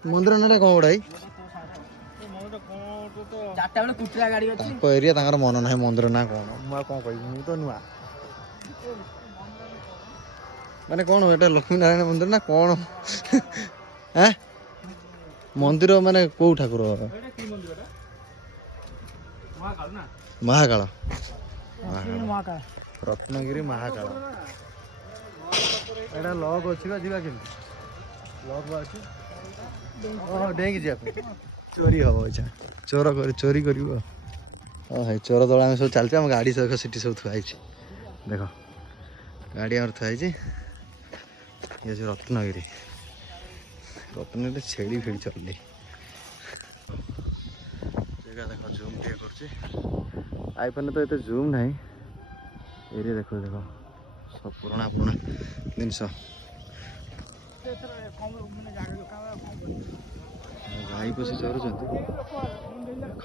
मंदिर ना कौन बड़ा एरिया तांकर मन ना मंदिर ना कौन मुझे कौन कह तो नुआ माने कौन एटा लक्ष्मी नारायण मंदिर ना कौन हैं मंदिर माने कौ ठाकुर महाकाल रत्नगिरी महाकाल एटा लॉक अच्छी जीवा के लॉक अच्छी डेंगी जा चोरी हम अच्छा चोरी कर चोर दल आम सब चलते आम गाड़ी सब सीटी सब थुआई देख गाड़ी आम थुआई ये रत्नगिरी रत्नगिरी छेड़ी फिड़ी चलली जगह देख जूम टे कर आईफोन तो ये जूम ना एरिया देख देख सब पुराना पुराना जिनस गाई पशी चरुंच देख